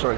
Sorry.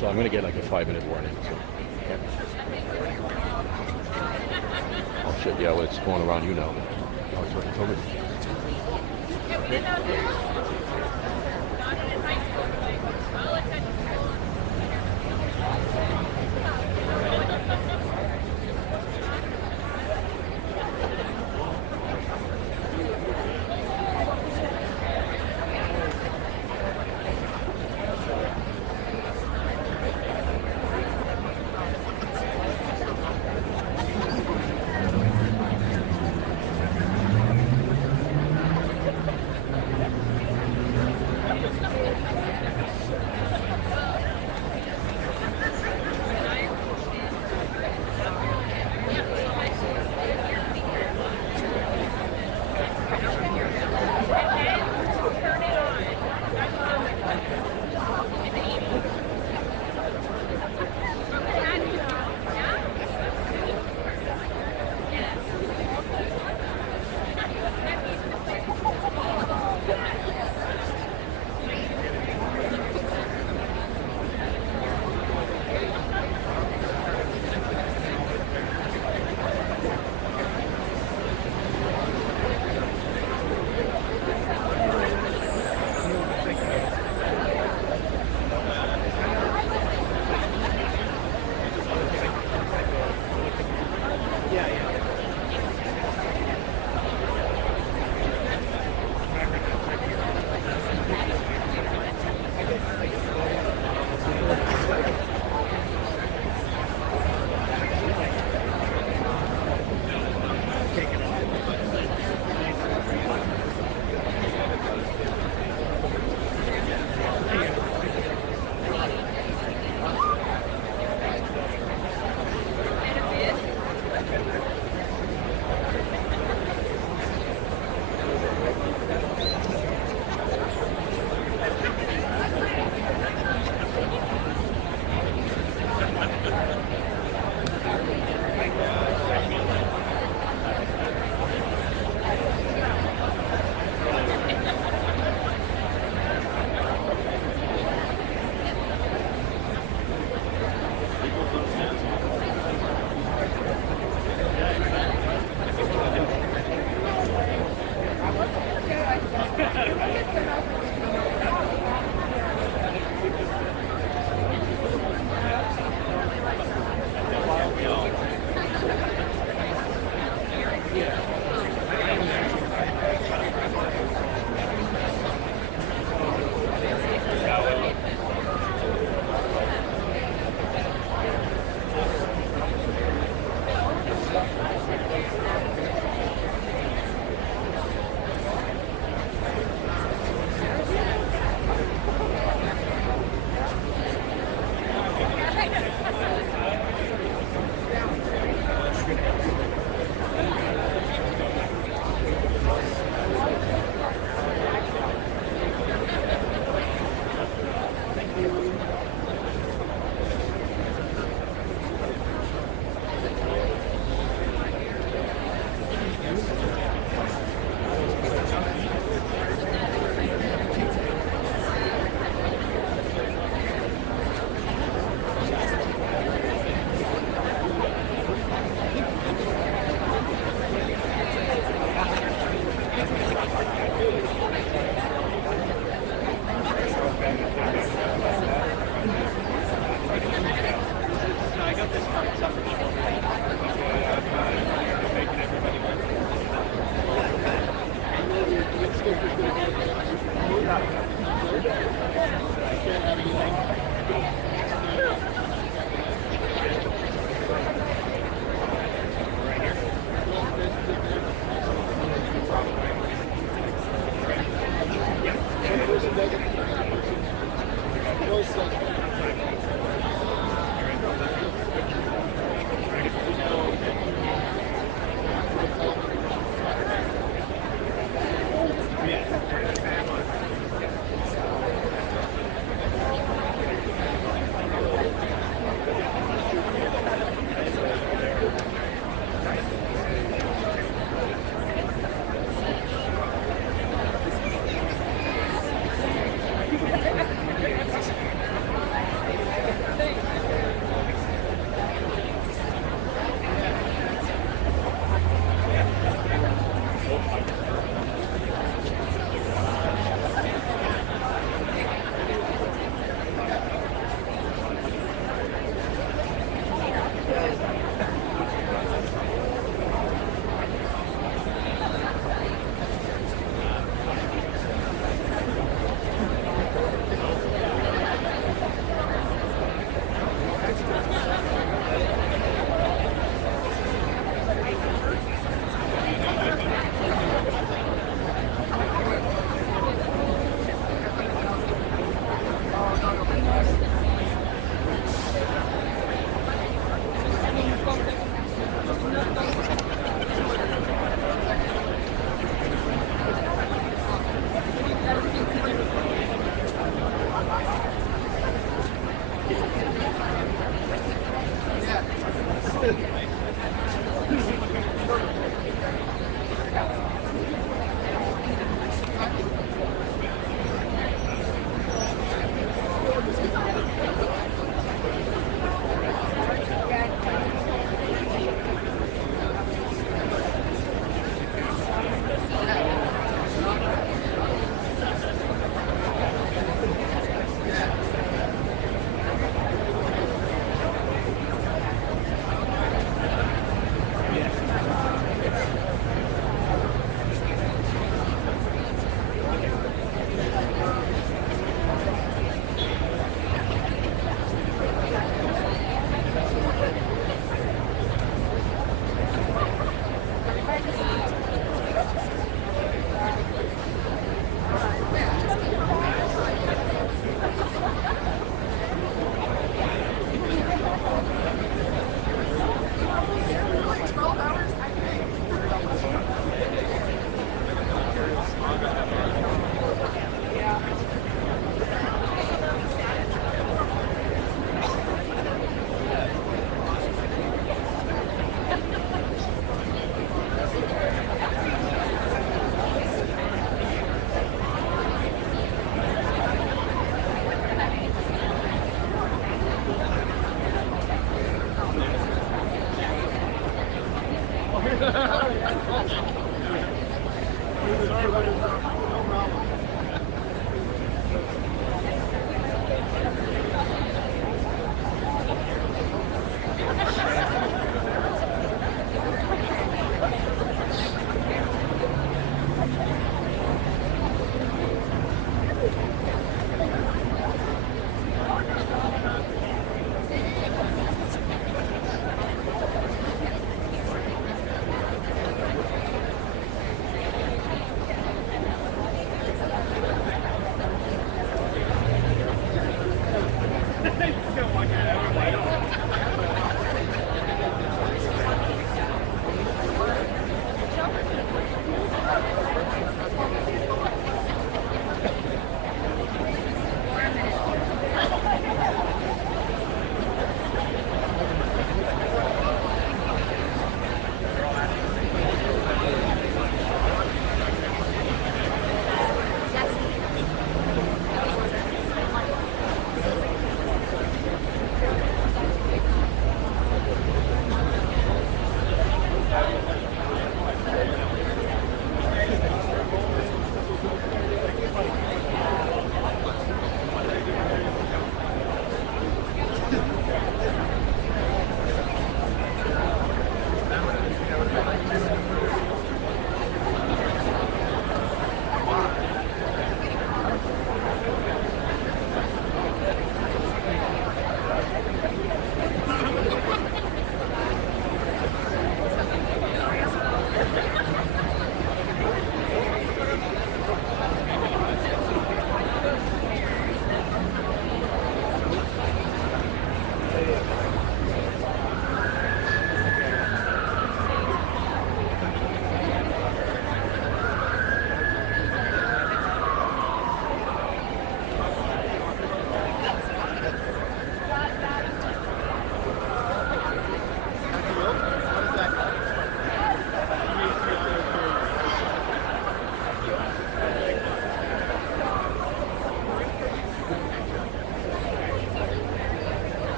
So I'm going to get like a 5-minute warning. So, yeah. Oh shit! Yeah, well, it's going around you now. But oh, it's over.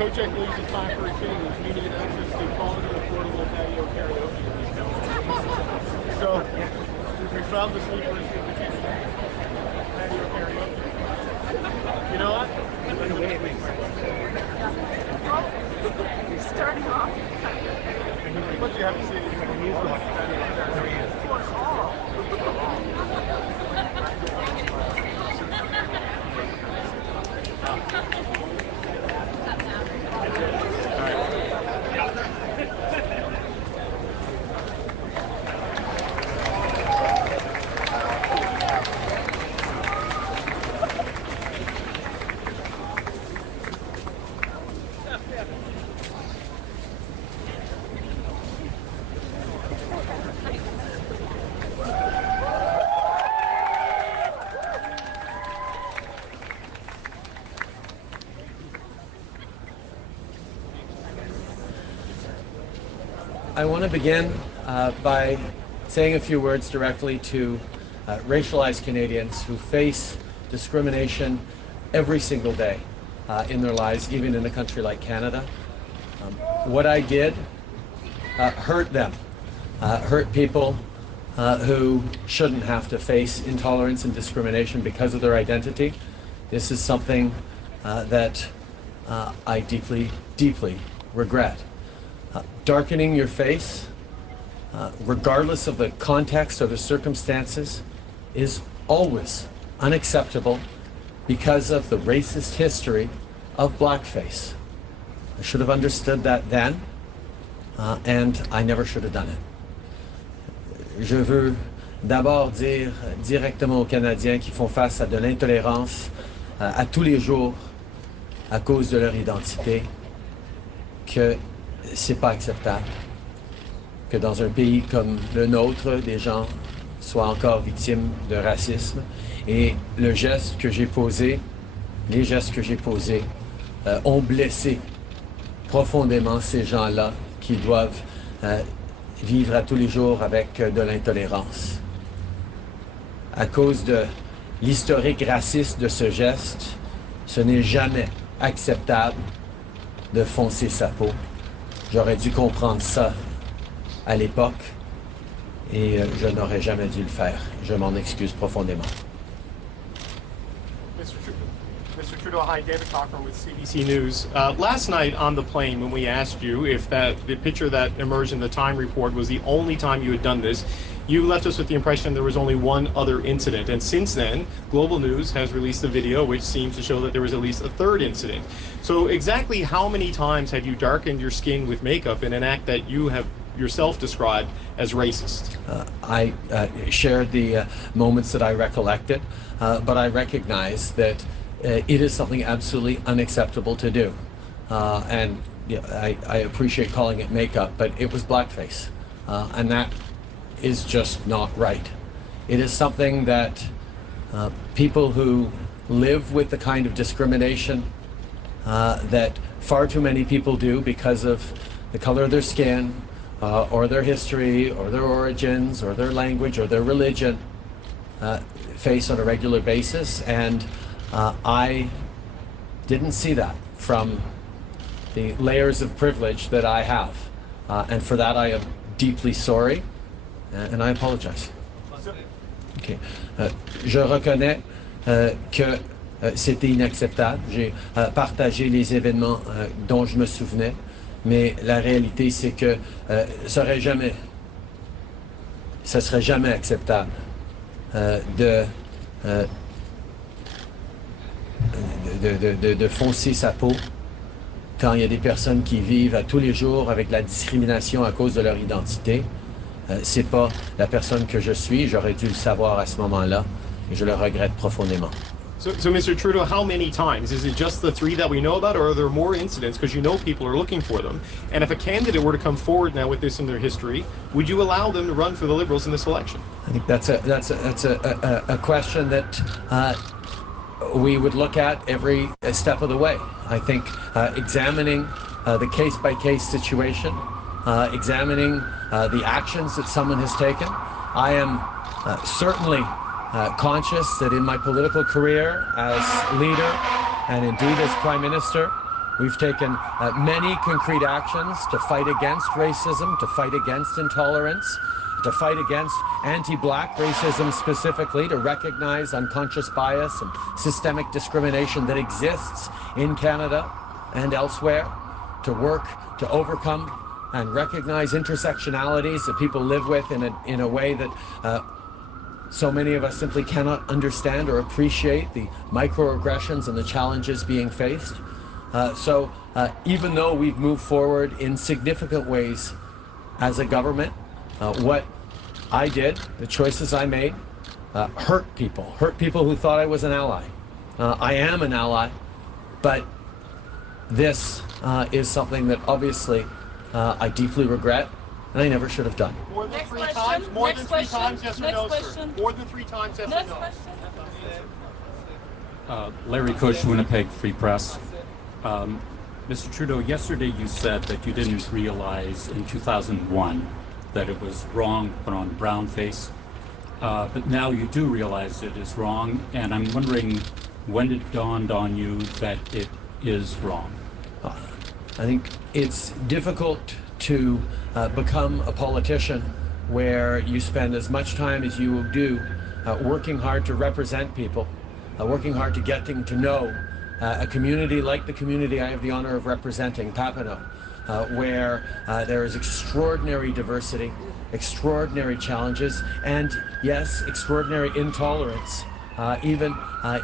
Coach Eck leaves his time for retaining. You need access to quality affordable patio karaoke. So we found the sleepers in the patio karaoke. You know what? You're starting off. What you have to see? What's all? I want to begin by saying a few words directly to racialized Canadians who face discrimination every single day in their lives, even in a country like Canada. What I did hurt them, hurt people who shouldn't have to face intolerance and discrimination because of their identity. This is something that I deeply, deeply regret. Darkening your face, regardless of the context or the circumstances, is always unacceptable because of the racist history of blackface. I should have understood that then, and I never should have done it. Je veux d'abord dire directement aux Canadiens qui font face à de l'intolérance à tous les jours à cause de leur identité que c'est pas acceptable que dans un pays comme le nôtre, des gens soient encore victimes de racisme. Et le geste que j'ai posé, les gestes que j'ai posés ont blessé profondément ces gens-là qui doivent vivre à tous les jours avec de l'intolérance. À cause de l'historique raciste de ce geste, ce n'est jamais acceptable de foncer sa peau. J'aurais dû comprendre ça à l'époque et je n'aurais jamais dû le faire. Je m'en excuse profondément. Mr. Trudeau, hi, David Cochran with CBC News. Last night on the plane, when we asked you if the picture that emerged in the Time report was the only time you had done this, you left us with the impression there was only one other incident. And since then, Global News has released a video which seems to show that there was at least a third incident. So exactly how many times have you darkened your skin with makeup in an act that you have yourself described as racist? I shared the moments that I recollected, but I recognize that it is something absolutely unacceptable to do. And I appreciate calling it makeup, but it was blackface. And that is just not right. It is something that people who live with the kind of discrimination that far too many people do because of the color of their skin, or their history, or their origins, or their language, or their religion, face on a regular basis. And I didn't see that from the layers of privilege that I have. And for that I am deeply sorry, and I apologize. Okay. Je reconnais que c'était inacceptable. J'ai partagé les événements dont je me souvenais, mais la réalité c'est que ce serait jamais acceptable de foncer sa peau quand il y a des personnes qui vivent à tous les jours avec la discrimination à cause de leur identité. C'est pas la personne que je suis, j'aurais dû le savoir à ce moment-là et je le regrette profondément. So Mr. Trudeau, how many times? Is it just the three that we know about, or are there more incidents? Because you know people are looking for them. And if a candidate were to come forward now with this in their history, would you allow them to run for the Liberals in this election? I think that's a question that we would look at every step of the way. I think examining the case-by-case situation, examining the actions that someone has taken. I am certainly conscious that in my political career as leader and indeed as Prime Minister, we've taken many concrete actions to fight against racism, to fight against intolerance, to fight against anti-black racism specifically, to recognize unconscious bias and systemic discrimination that exists in Canada and elsewhere, to work to overcome and recognize intersectionalities that people live with in a way that so many of us simply cannot understand or appreciate the microaggressions and the challenges being faced. So even though we've moved forward in significant ways as a government, what I did, the choices I made, hurt people who thought I was an ally. I am an ally, but this is something that obviously I deeply regret, and I never should have done. More than three times? More than three times, yes or no, sir? More than three times, yes or no? Larry Cush, Winnipeg Free Press. Mr. Trudeau, yesterday you said that you didn't realize in 2001 that it was wrong to put on brownface, but now you do realize it is wrong, and I'm wondering when it dawned on you that it is wrong. I think it's difficult to become a politician where you spend as much time as you do working hard to represent people, working hard to getting to know a community like the community I have the honor of representing, Papineau, where there is extraordinary diversity, extraordinary challenges, and yes, extraordinary intolerance, even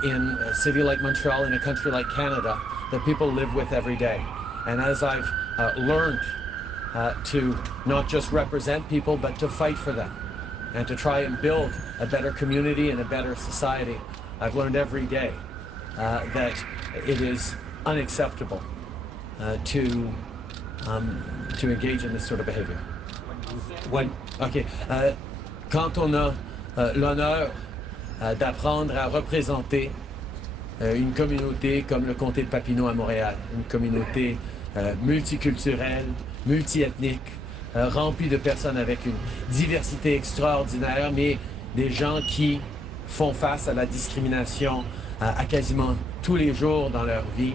in a city like Montreal, in a country like Canada, that people live with every day. And as I've learned to not just represent people, but to fight for them, and to try and build a better community and a better society, I've learned every day that it is unacceptable to engage in this sort of behavior. Okay. Quand on a l'honneur d'apprendre à représenter une communauté comme le comté de Papineau à Montréal, une communauté multiculturelle, multiethnique, remplie de personnes avec une diversité extraordinaire, mais des gens qui font face à la discrimination à quasiment tous les jours dans leur vie.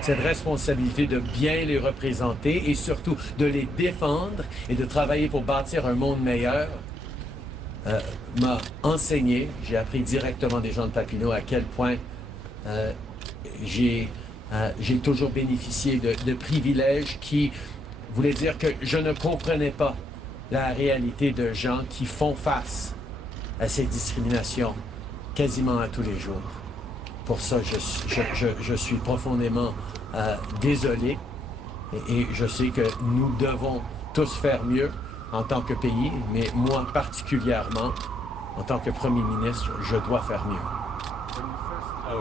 cette responsabilité de bien les représenter et surtout de les défendre et de travailler pour bâtir un monde meilleur m'a enseigné, j'ai appris directement des gens de Papineau à quel point j'ai toujours bénéficié de privilèges qui voulaient dire que je ne comprenais pas la réalité de gens qui font face à ces discriminations quasiment à tous les jours. Pour ça, je suis profondément désolé et je sais que nous devons tous faire mieux en tant que pays, mais moi particulièrement, en tant que Premier ministre, je dois faire mieux.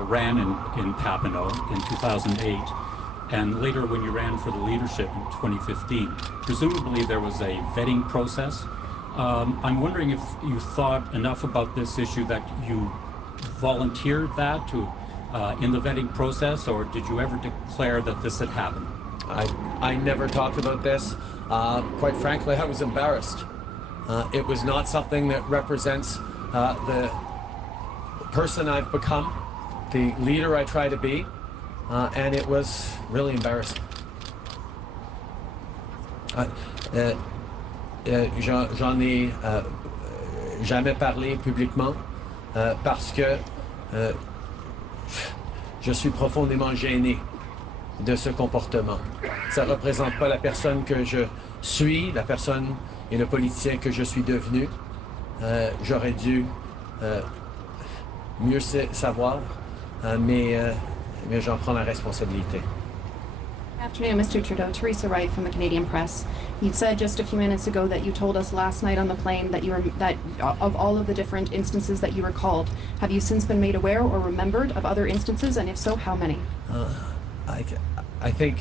Ran in Papineau in 2008, and later when you ran for the leadership in 2015, presumably there was a vetting process. I'm wondering if you thought enough about this issue that you volunteered that to in the vetting process, or did you ever declare that this had happened? I never talked about this. Quite frankly, I was embarrassed. It was not something that represents the person I've become, the leader I try to be, and it was really embarrassing. J'en ai jamais parlé publiquement parce que je suis profondément gêné de ce comportement. Ça ne représente pas la personne que je suis, la personne et le politicien que je suis devenu. J'aurais dû mieux savoir, mais j'en prends la responsabilité. Good afternoon, Mr. Trudeau. Teresa Wright from the Canadian Press. You said just a few minutes ago that you told us last night on the plane that of all of the different instances that you recalled, have you since been made aware or remembered of other instances, and if so, how many? I think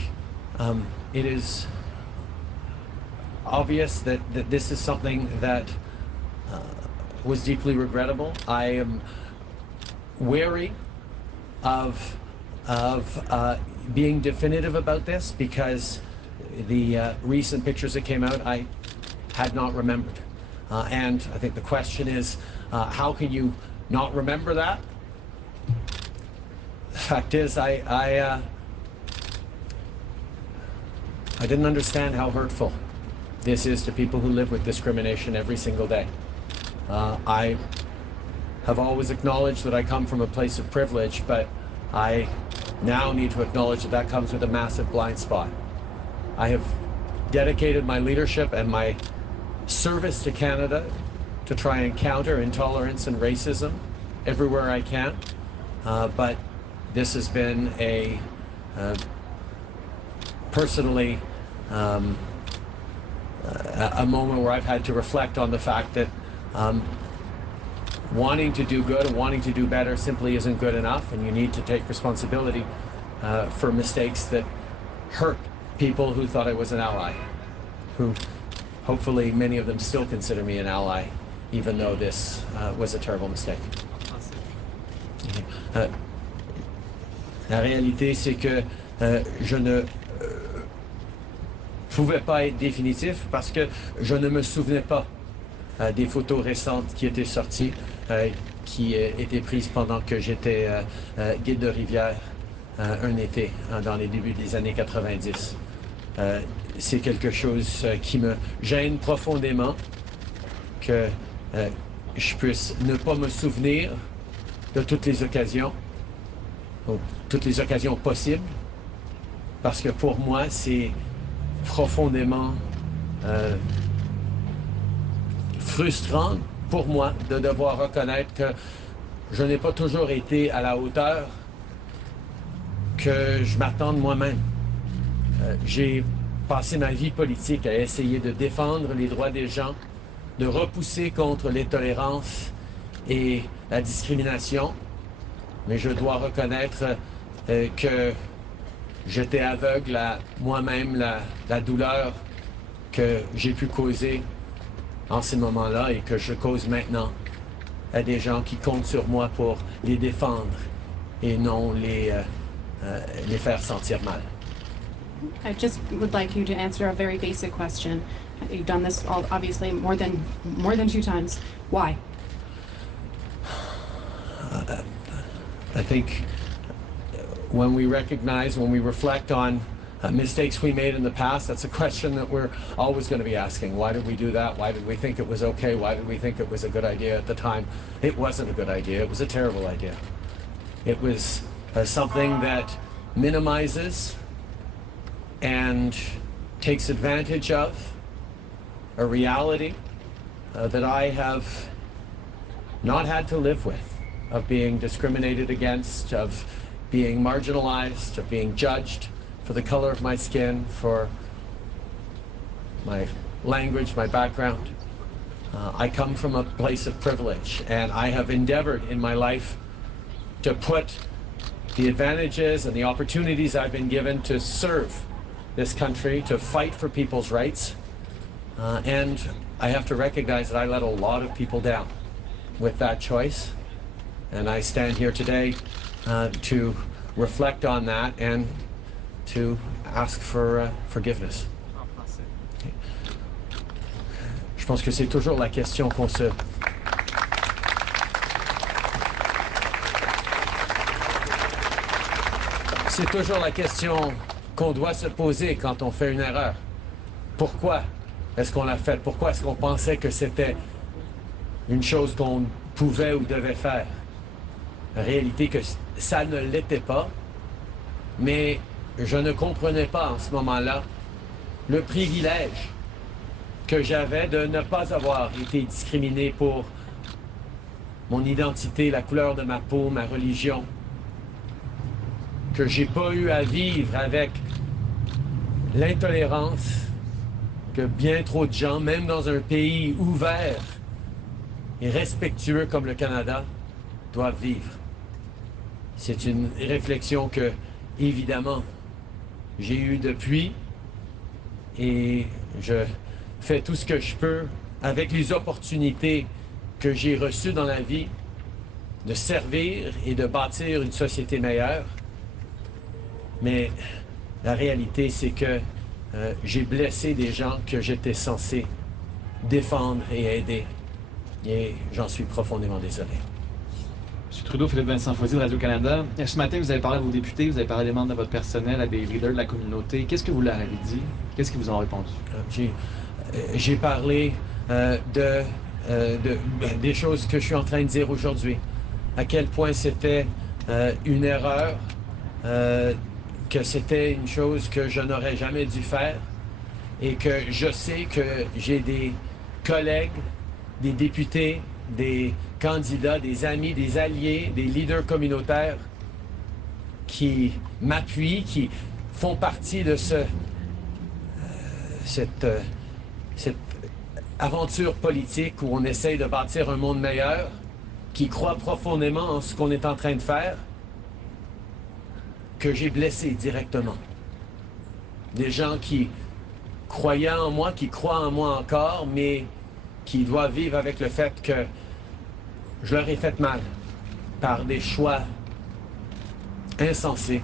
it is obvious that this is something that was deeply regrettable. I am wary of being definitive about this because the recent pictures that came out I had not remembered. And I think the question is, how can you not remember that? The fact is, I didn't understand how hurtful this is to people who live with discrimination every single day. I have always acknowledged that I come from a place of privilege, but I now need to acknowledge that comes with a massive blind spot. I have dedicated my leadership and my service to Canada to try and counter intolerance and racism everywhere I can, but this has been a personally a moment where I've had to reflect on the fact that wanting to do good and wanting to do better simply isn't good enough, and you need to take responsibility for mistakes that hurt people who thought I was an ally, who hopefully many of them still consider me an ally, even though this was a terrible mistake. La réalité, c'est que je ne pouvais pas être définitif parce que je ne me souvenais pas des photos récentes qui étaient sorties, qui étaient prises pendant que j'étais guide de rivière un été dans les débuts des années 90. C'est quelque chose qui me gêne profondément, que je puisse ne pas me souvenir de toutes les occasions possibles, parce que pour moi, c'est profondément frustrant pour moi de devoir reconnaître que je n'ai pas toujours été à la hauteur que je m'attends de moi-même. J'ai passé ma vie politique à essayer de défendre les droits des gens, de repousser contre l'intolérance et la discrimination, mais je dois reconnaître que j'étais aveugle à moi-même la douleur que j'ai pu causer en ces moments-là et que je cause maintenant à des gens qui comptent sur moi pour les défendre et non les faire sentir mal. I just would like you to answer a very basic question. You've done this obviously more than 2 times. Why? I think when we recognize, when we reflect on mistakes we made in the past, that's a question that we're always going to be asking. Why did we do that? Why did we think it was okay? Why did we think it was a good idea at the time? It wasn't a good idea. It was a terrible idea. It was something that minimizes and takes advantage of a reality that I have not had to live with, of being discriminated against, of being marginalized, of being judged for the color of my skin, for my language, my background. I come from a place of privilege, and I have endeavored in my life to put the advantages and the opportunities I've been given to serve this country, to fight for people's rights. And I have to recognize that I let a lot of people down with that choice. And I stand here today to reflect on that and to ask for forgiveness. Je pense que c'est toujours la question qu'on se... C'est toujours la question qu'on doit se poser quand on fait une erreur. Pourquoi est-ce qu'on l'a fait? Pourquoi est-ce qu'on pensait que c'était une chose qu'on pouvait ou devait faire? En réalité, que ça ne l'était pas, mais je ne comprenais pas en ce moment-là le privilège que j'avais de ne pas avoir été discriminé pour mon identité, la couleur de ma peau, ma religion, que j'ai pas eu à vivre avec l'intolérance que bien trop de gens, même dans un pays ouvert et respectueux comme le Canada, doivent vivre. C'est une réflexion que, évidemment, j'ai eue depuis, et je fais tout ce que je peux avec les opportunités que j'ai reçues dans la vie de servir et de bâtir une société meilleure. Mais la réalité, c'est que j'ai blessé des gens que j'étais censé défendre et aider. Et j'en suis profondément désolé. M. Trudeau, Philippe Vincent Foisy de Radio-Canada. Ce matin, vous avez parlé à vos députés, vous avez parlé des membres de votre personnel, à des leaders de la communauté. Qu'est-ce que vous leur avez dit? Qu'est-ce qu'ils vous ont répondu? J'ai parlé des choses que je suis en train de dire aujourd'hui. À quel point c'était une erreur, que c'était une chose que je n'aurais jamais dû faire, et que je sais que j'ai des collègues, des députés, des candidats, des amis, des alliés, des leaders communautaires qui m'appuient, qui font partie de cette aventure politique où on essaye de bâtir un monde meilleur, qui croient profondément en ce qu'on est en train de faire, que j'ai blessé directement. Des gens qui croyaient en moi, qui croient en moi encore, mais qui doivent vivre avec le fait que je leur ai fait mal par des choix insensés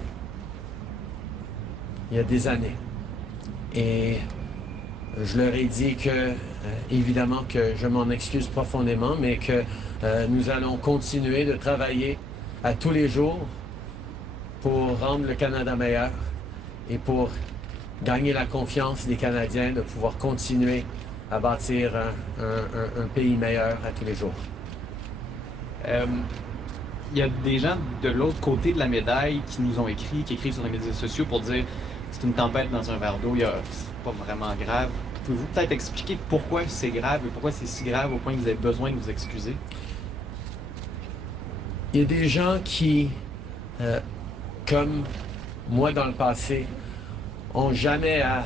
il y a des années. Et je leur ai dit que, évidemment, que je m'en excuse profondément, mais que nous allons continuer de travailler à tous les jours pour rendre le Canada meilleur et pour gagner la confiance des Canadiens, de pouvoir continuer à bâtir un pays meilleur à tous les jours. Il y a des gens de l'autre côté de la médaille qui nous ont écrit, qui écrivent sur les médias sociaux pour dire c'est une tempête dans un verre d'eau, c'est pas vraiment grave. Pouvez-vous peut-être expliquer pourquoi c'est grave et pourquoi c'est si grave au point que vous avez besoin de vous excuser? Il y a des gens qui, comme moi dans le passé, ont jamais à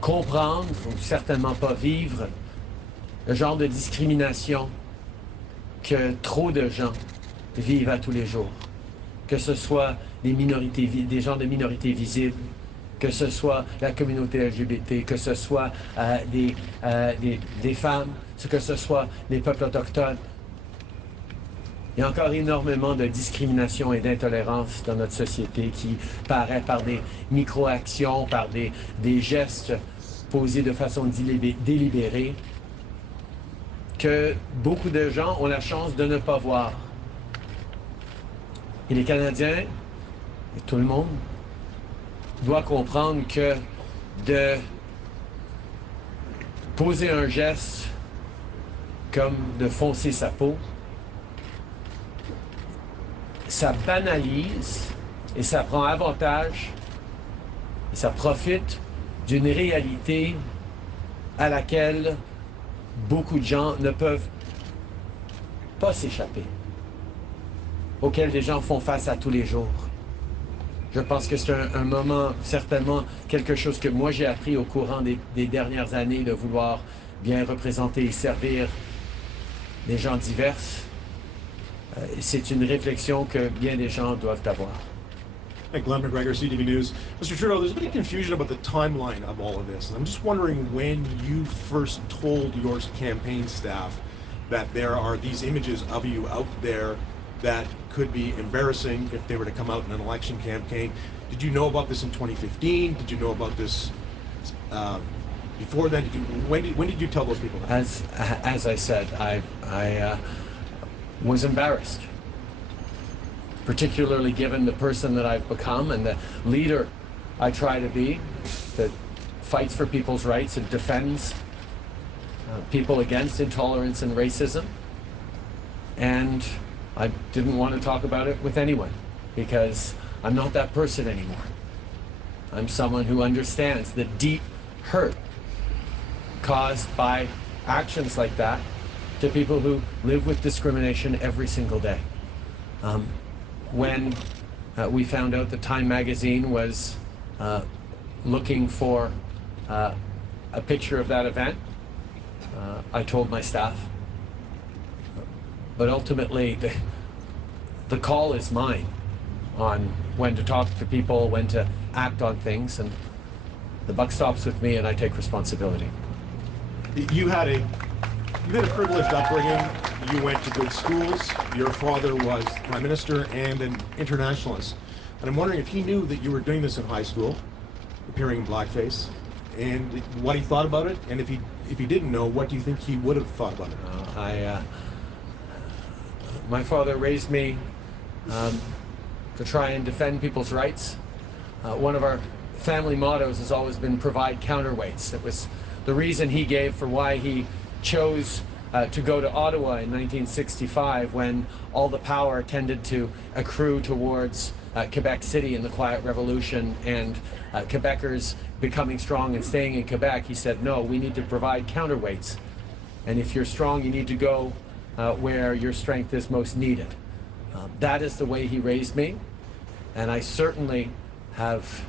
comprendre, ou certainement pas vivre, le genre de discrimination que trop de gens vivent à tous les jours. Que ce soit des gens de minorités visibles, que ce soit la communauté LGBT, que ce soit des femmes, que ce soit les peuples autochtones. Il y a encore énormément de discrimination et d'intolérance dans notre société qui paraît par des micro-actions, par des gestes posés de façon délibérée, que beaucoup de gens ont la chance de ne pas voir. Et les Canadiens Et tout le monde doit comprendre que de poser un geste comme de foncer sa peau, ça banalise et ça prend avantage et ça profite d'une réalité à laquelle beaucoup de gens ne peuvent pas s'échapper, auquel des gens font face à tous les jours. Je pense que c'est un moment, certainement, quelque chose que moi j'ai appris au courant des dernières années, de vouloir bien représenter et servir des gens divers. C'est une réflexion que bien des gens doivent avoir. Hey, Glenn McGregor, CTV News. Mr. Trudeau, there's been confusion about the timeline of all of this. And I'm just wondering when you first told your campaign staff that there are these images of you out there that could be embarrassing if they were to come out in an election campaign. Did you know about this in 2015? Did you know about this before then? When did you tell those people that? As I said, I was embarrassed, particularly given the person that I've become and the leader I try to be, that fights for people's rights and defends people against intolerance and racism. And I didn't want to talk about it with anyone because I'm not that person anymore. I'm someone who understands the deep hurt caused by actions like that to people who live with discrimination every single day. When we found out that Time magazine was looking for a picture of that event, I told my staff. But ultimately, the call is mine on when to talk to people, when to act on things, and the buck stops with me and I take responsibility. You had a privileged upbringing. You went to good schools. Your father was Prime Minister and an internationalist. And I'm wondering if he knew that you were doing this in high school, appearing in blackface, and what he thought about it. And if he didn't know, what do you think he would have thought about it? My father raised me to try and defend people's rights. One of our family mottos has always been provide counterweights. It was the reason he gave for why he chose to go to Ottawa in 1965, when all the power tended to accrue towards Quebec City in the Quiet Revolution and Quebecers becoming strong and staying in Quebec. He said, no, we need to provide counterweights. And if you're strong, you need to go where your strength is most needed. That is the way he raised me. And I certainly have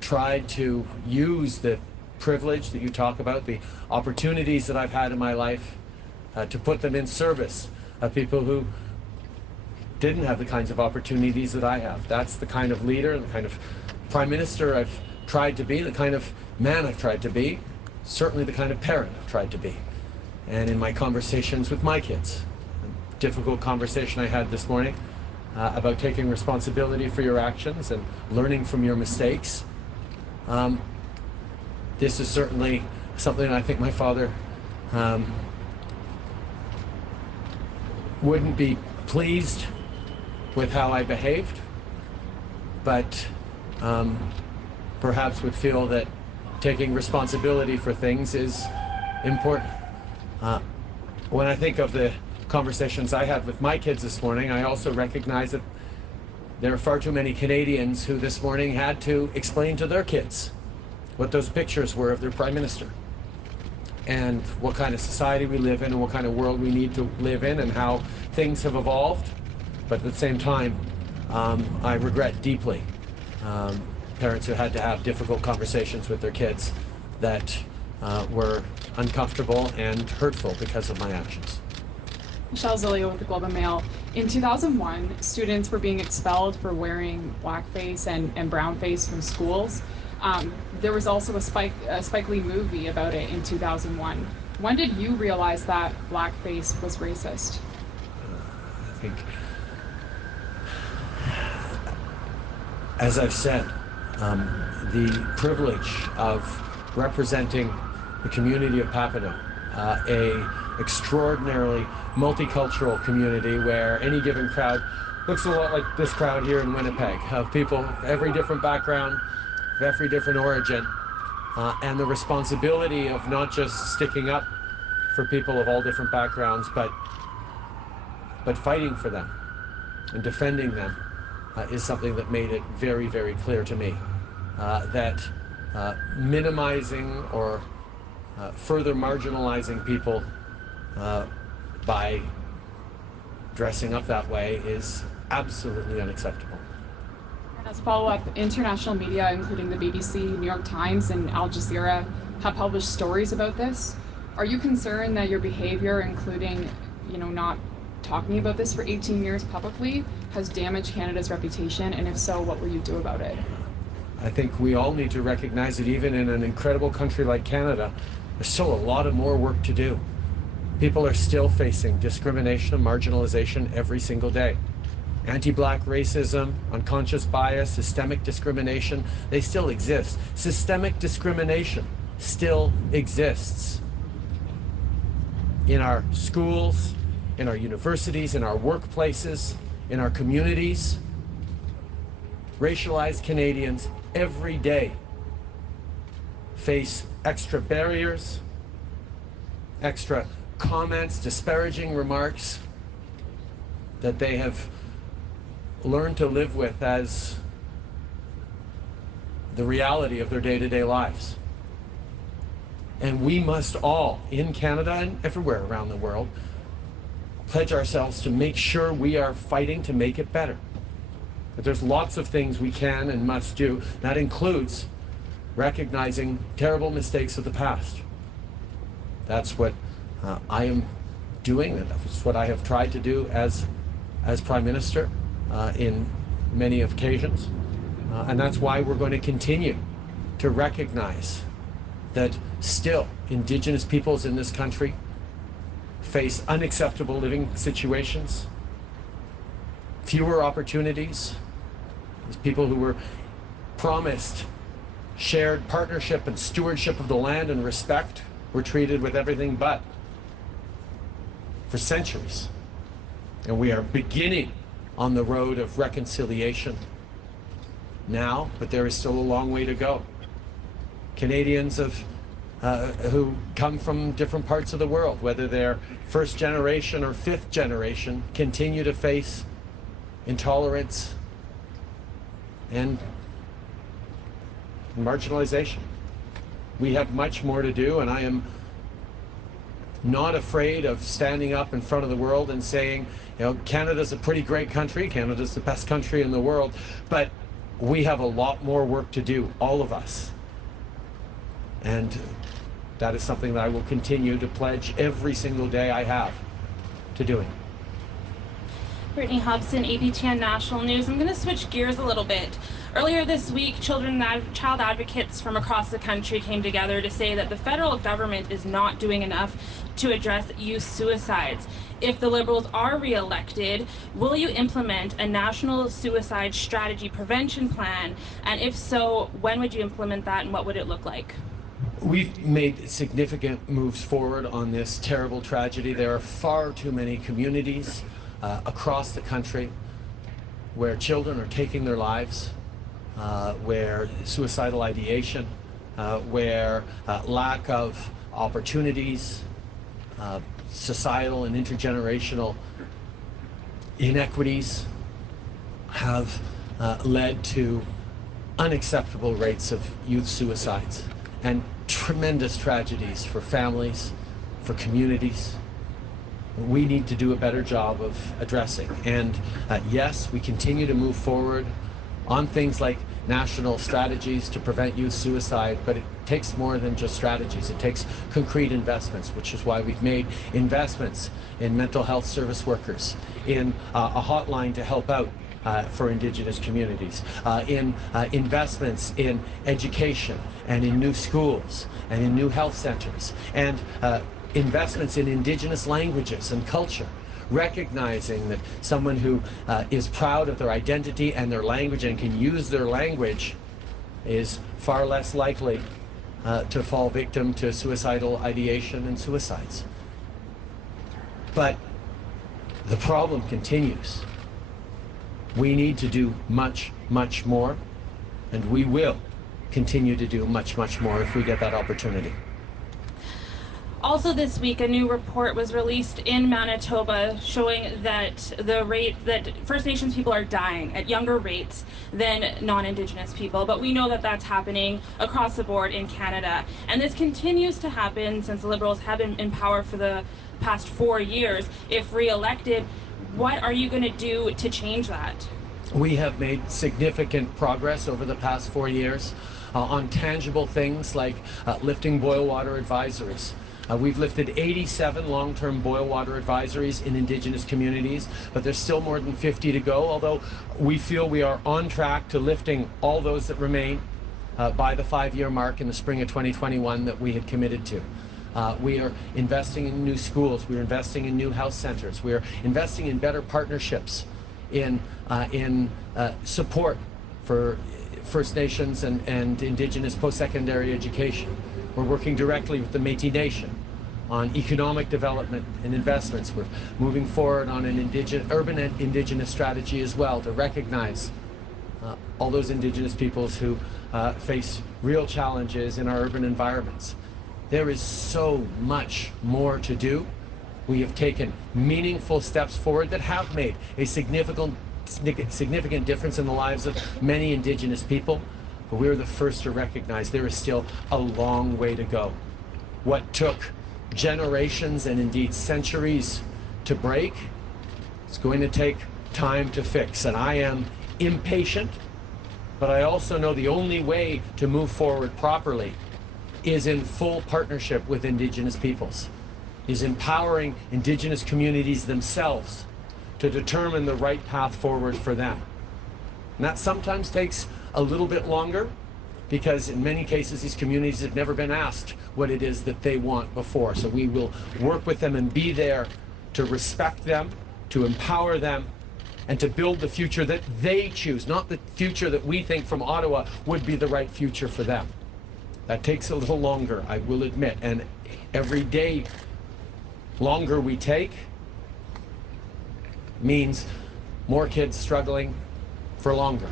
tried to use the privilege that you talk about, the opportunities that I've had in my life, to put them in service of people who didn't have the kinds of opportunities that I have. That's the kind of leader, the kind of Prime Minister I've tried to be, the kind of man I've tried to be, certainly the kind of parent I've tried to be. And in my conversations with my kids, a difficult conversation I had this morning about taking responsibility for your actions and learning from your mistakes. This is certainly something I think my father wouldn't be pleased with how I behaved, but perhaps would feel that taking responsibility for things is important. When I think of the conversations I had with my kids this morning, I also recognize that there are far too many Canadians who this morning had to explain to their kids what those pictures were of their Prime Minister, and what kind of society we live in and what kind of world we need to live in and how things have evolved. But at the same time, I regret deeply parents who had to have difficult conversations with their kids that were uncomfortable and hurtful because of my actions. Michelle Zilio with the Globe and Mail. In 2001, students were being expelled for wearing blackface and brownface from schools. There was also a Spike Lee movie about it in 2001. When did you realize that blackface was racist? I think, as I've said, the privilege of representing the community of Papineau, a extraordinarily multicultural community where any given crowd looks a lot like this crowd here in Winnipeg, of people of every different background, of every different origin, and the responsibility of not just sticking up for people of all different backgrounds, but fighting for them and defending them is something that made it very, very clear to me that minimizing or further marginalizing people by dressing up that way is absolutely unacceptable. As a follow-up, international media, including the BBC, New York Times, and Al Jazeera, have published stories about this. Are you concerned that your behavior, including, not talking about this for 18 years publicly, has damaged Canada's reputation? And if so, what will you do about it? I think we all need to recognize that even in an incredible country like Canada, there's still a lot of more work to do. People are still facing discrimination and marginalization every single day. Anti-black racism, unconscious bias, systemic discrimination, they still exist. Systemic discrimination still exists in our schools, in our universities, in our workplaces, in our communities. Racialized Canadians every day face extra barriers, extra comments, disparaging remarks that they have learned to live with as the reality of their day-to-day lives. And we must all, in Canada and everywhere around the world, pledge ourselves to make sure we are fighting to make it better. But there's lots of things we can and must do. That includes recognizing terrible mistakes of the past. That's what I am doing, and that's what I have tried to do as Prime Minister in many occasions. And that's why we're going to continue to recognize that still Indigenous peoples in this country face unacceptable living situations, fewer opportunities. There's people who were promised shared partnership and stewardship of the land and respect were treated with everything but for centuries. And we are beginning on the road of reconciliation now, but there is still a long way to go. Canadians who come from different parts of the world, whether they're first generation or fifth generation, continue to face intolerance and marginalization. We have much more to do, and I am not afraid of standing up in front of the world and saying, Canada's a pretty great country, Canada's the best country in the world, but we have a lot more work to do, all of us. And that is something that I will continue to pledge every single day I have to doing. Brittany Hobson, APTN National News. I'm going to switch gears a little bit. Earlier this week, child advocates from across the country came together to say that the federal government is not doing enough to address youth suicides. If the Liberals are re-elected, will you implement a national suicide strategy prevention plan? And if so, when would you implement that and what would it look like? We've made significant moves forward on this terrible tragedy. There are far too many communities across the country where children are taking their lives, where suicidal ideation, where lack of opportunities, societal and intergenerational inequities have led to unacceptable rates of youth suicides and tremendous tragedies for families, for communities. We need to do a better job of addressing. And yes, we continue to move forward on things like national strategies to prevent youth suicide, but it takes more than just strategies. It takes concrete investments, which is why we've made investments in mental health service workers, in a hotline to help out for Indigenous communities, in investments in education and in new schools and in new health centers, and investments in Indigenous languages and culture, recognizing that someone who is proud of their identity and their language and can use their language is far less likely to fall victim to suicidal ideation and suicides. But the problem continues. We need to do much, much more, and we will continue to do much, much more if we get that opportunity. Also this week, a new report was released in Manitoba showing that that First Nations people are dying at younger rates than non-Indigenous people. But we know that that's happening across the board in Canada. And this continues to happen since the Liberals have been in power for the past 4 years. If re-elected, what are you going to do to change that? We have made significant progress over the past 4 years on tangible things like lifting boil water advisories. We've lifted 87 long-term boil water advisories in Indigenous communities, but there's still more than 50 to go, although we feel we are on track to lifting all those that remain by the 5-year mark in the spring of 2021 that we had committed to. We are investing in new schools, we're investing in new health centers, we're investing in better partnerships in support for First Nations and Indigenous post-secondary education. We're working directly with the Métis Nation on economic development and investments. We're moving forward on an urban and Indigenous strategy as well to recognize all those Indigenous peoples who face real challenges in our urban environments. There is so much more to do. We have taken meaningful steps forward that have made a significant difference in the lives of many Indigenous people. But we're the first to recognize there is still a long way to go. What took generations and indeed centuries to break, it's going to take time to fix. And I am impatient, but I also know the only way to move forward properly is in full partnership with Indigenous peoples, is empowering Indigenous communities themselves to determine the right path forward for them. And that sometimes takes a little bit longer because in many cases these communities have never been asked what it is that they want before. So we will work with them and be there to respect them, to empower them, and to build the future that they choose, not the future that we think from Ottawa would be the right future for them. That takes a little longer, I will admit, and every day longer we take means more kids struggling for longer.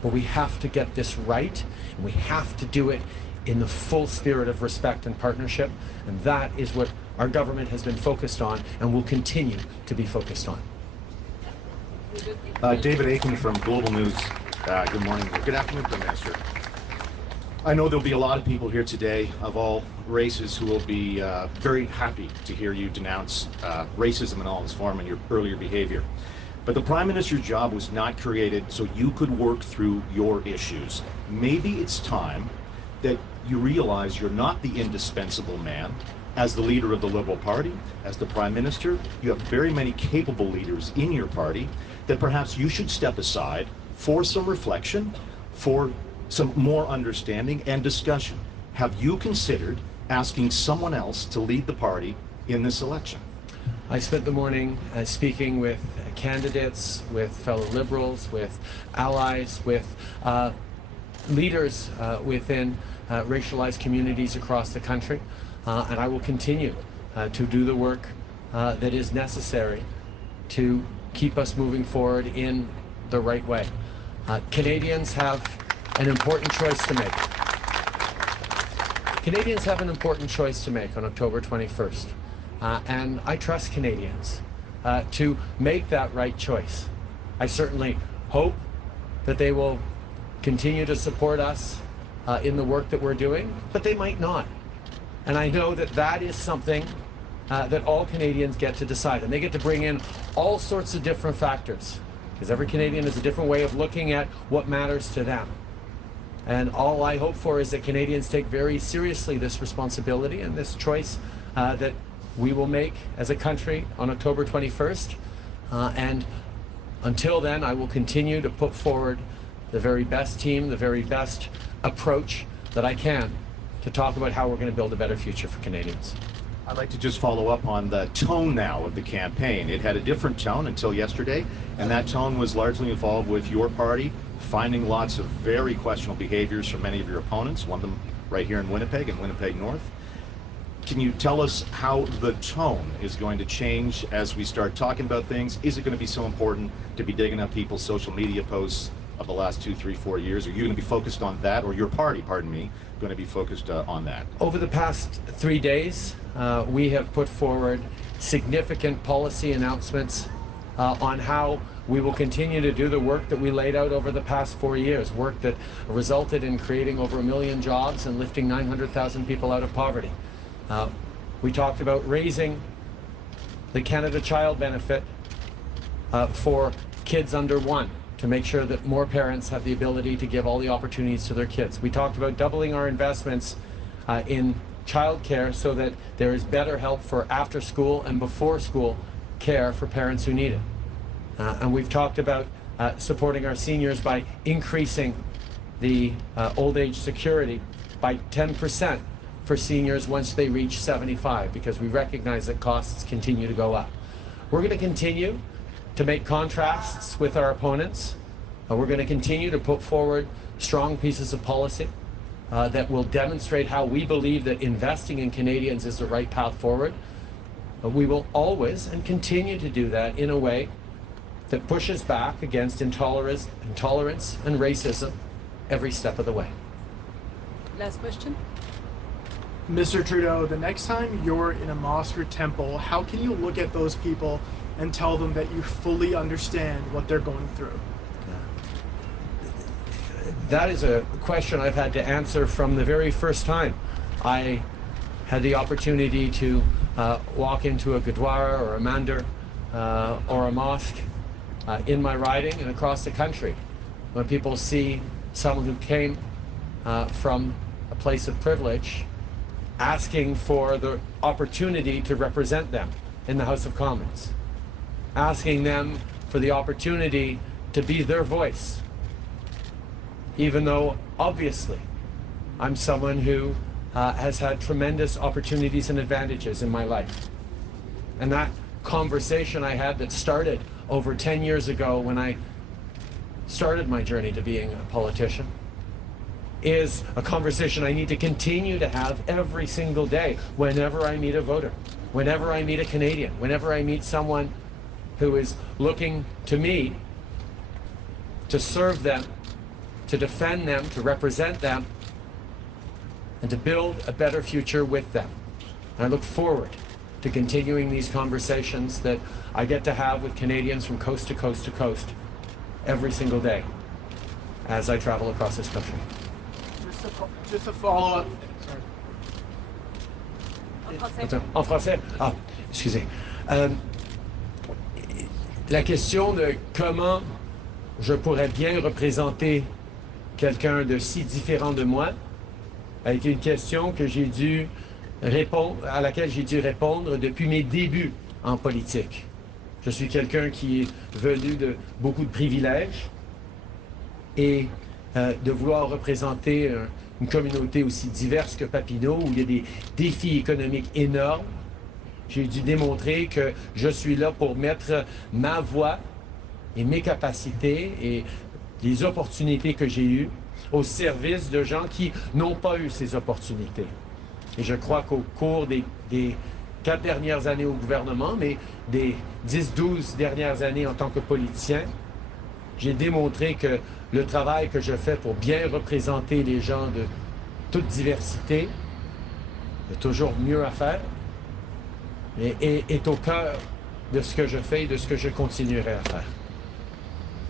But we have to get this right, and we have to do it in the full spirit of respect and partnership, and that is what our government has been focused on and will continue to be focused on. David Aiken from Global News. Good morning. Good afternoon, Prime Minister. I know there'll be a lot of people here today of all races who will be very happy to hear you denounce racism in all its form and your earlier behavior. But the Prime Minister's job was not created so you could work through your issues. Maybe it's time that you realize you're not the indispensable man. As the leader of the Liberal Party, as the Prime Minister, you have very many capable leaders in your party, that perhaps you should step aside for some reflection, for some more understanding and discussion. Have you considered asking someone else to lead the party in this election? I spent the morning speaking with candidates, with fellow Liberals, with allies, with leaders within racialized communities across the country, and I will continue to do the work that is necessary to keep us moving forward in the right way. Canadians have an important choice to make. Canadians have an important choice to make on October 21st. And I trust Canadians to make that right choice. I certainly hope that they will continue to support us in the work that we're doing, but they might not. And I know that that is something that all Canadians get to decide. And they get to bring in all sorts of different factors, because every Canadian has a different way of looking at what matters to them. And all I hope for is that Canadians take very seriously this responsibility and this choice that we will make as a country on October 21st. And until then, I will continue to put forward the very best team, the very best approach that I can to talk about how we're going to build a better future for Canadians. I'd like to just follow up on the tone now of the campaign. It had a different tone until yesterday, and that tone was largely involved with your party finding lots of very questionable behaviors from many of your opponents, one of them right here in Winnipeg and Winnipeg North. Can you tell us how the tone is going to change as we start talking about things? Is it going to be so important to be digging up people's social media posts of the last 2, 3, 4 years? Are you going to be focused on that, or your party, pardon me, going to be focused on that? Over the past 3 days, we have put forward significant policy announcements on how we will continue to do the work that we laid out over the past 4 years, work that resulted in creating over 1 million jobs and lifting 900,000 people out of poverty. We talked about raising the Canada Child Benefit for kids under 1 to make sure that more parents have the ability to give all the opportunities to their kids. We talked about doubling our investments in childcare so that there is better help for after school and before school care for parents who need it. And we've talked about supporting our seniors by increasing the old age security by 10% for seniors once they reach 75, because we recognize that costs continue to go up. We're going to continue to make contrasts with our opponents. We're going to continue to put forward strong pieces of policy that will demonstrate how we believe that investing in Canadians is the right path forward. We will always and continue to do that in a way that pushes back against intolerance and racism every step of the way. Last question. Mr. Trudeau, the next time you're in a mosque or temple, how can you look at those people and tell them that you fully understand what they're going through? That is a question I've had to answer from the very first time I had the opportunity to walk into a gurdwara or a mandir or a mosque in my riding and across the country. When people see someone who came from a place of privilege asking for the opportunity to represent them in the House of Commons, asking them for the opportunity to be their voice, even though obviously I'm someone who has had tremendous opportunities and advantages in my life. And that conversation I had that started over 10 years ago when I started my journey to being a politician is a conversation I need to continue to have every single day whenever I meet a voter, whenever I meet a Canadian, whenever I meet someone who is looking to me to serve them, to defend them, to represent them, and to build a better future with them. And I look forward to continuing these conversations that I get to have with Canadians from coast to coast to coast every single day as I travel across this country. Just a follow-up. Sorry. En français? Ah, excusez. La question de comment je pourrais bien représenter quelqu'un de si différent de moi a été une question que j'ai dû répondre, à laquelle j'ai dû répondre depuis mes débuts en politique. Je suis quelqu'un qui est venu de beaucoup de privilèges et de vouloir représenter une communauté aussi diverse que Papineau, où il y a des défis économiques énormes. J'ai dû démontrer que je suis là pour mettre ma voix et mes capacités et les opportunités que j'ai eues au service de gens qui n'ont pas eu ces opportunités. Et je crois qu'au cours des 4 dernières années au gouvernement, mais des 10-12 dernières années en tant que politicien, j'ai démontré que le travail que je fais pour bien représenter les gens de toute diversité, il y a toujours mieux à faire, et est au cœur de ce que je fais et de ce que je continuerai à faire.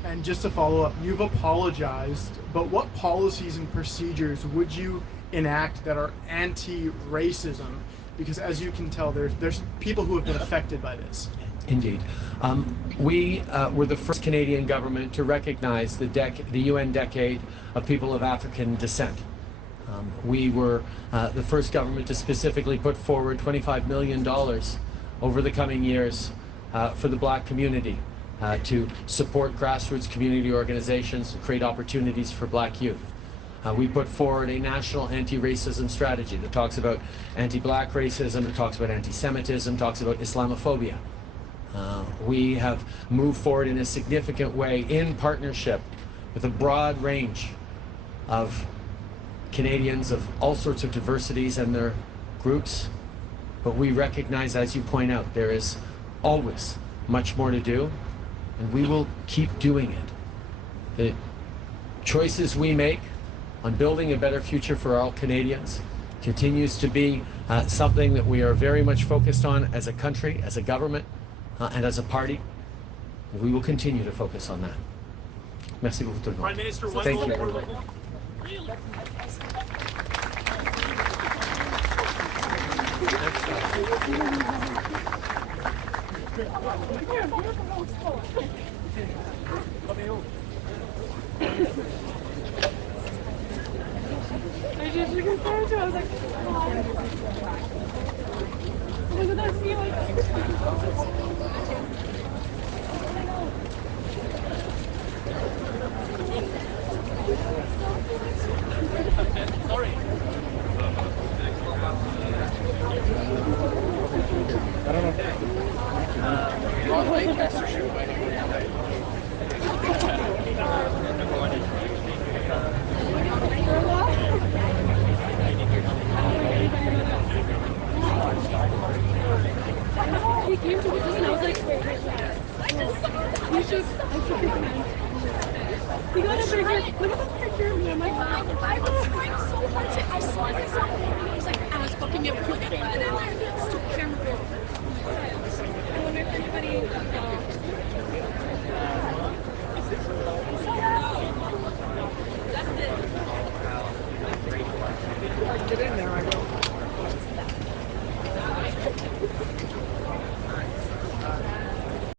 And just to follow up, you've apologized, but what policies and procedures would you enact that are anti-racism? Because as you can tell, there's people who have been affected by this. Indeed. We were the first Canadian government to recognize the UN Decade of People of African Descent. We were the first government to specifically put forward $25 million over the coming years for the Black community to support grassroots community organizations to create opportunities for Black youth. We put forward a national anti-racism strategy that talks about anti-Black racism, it talks about anti-Semitism, talks about Islamophobia. We have moved forward in a significant way in partnership with a broad range of Canadians of all sorts of diversities and their groups But we recognize, as you point out, there is always much more to do, and we will keep doing it. The choices we make on building a better future for all Canadians continues to be something that we are very much focused on as a country, as a government, and as a party. We will continue to focus on that. Merci beaucoup tout le monde. Prime Minister, one Thank you, moment. everybody. I just looking forward to it. I was like, look at that feeling. He came to me just and I was like, I shook his hand. He got a picture. Look at the picture of me. I'm like, I was trying so hard to, I saw myself. I was like, I was fucking me up. Look at that. Stupid camera girl. I wonder if anybody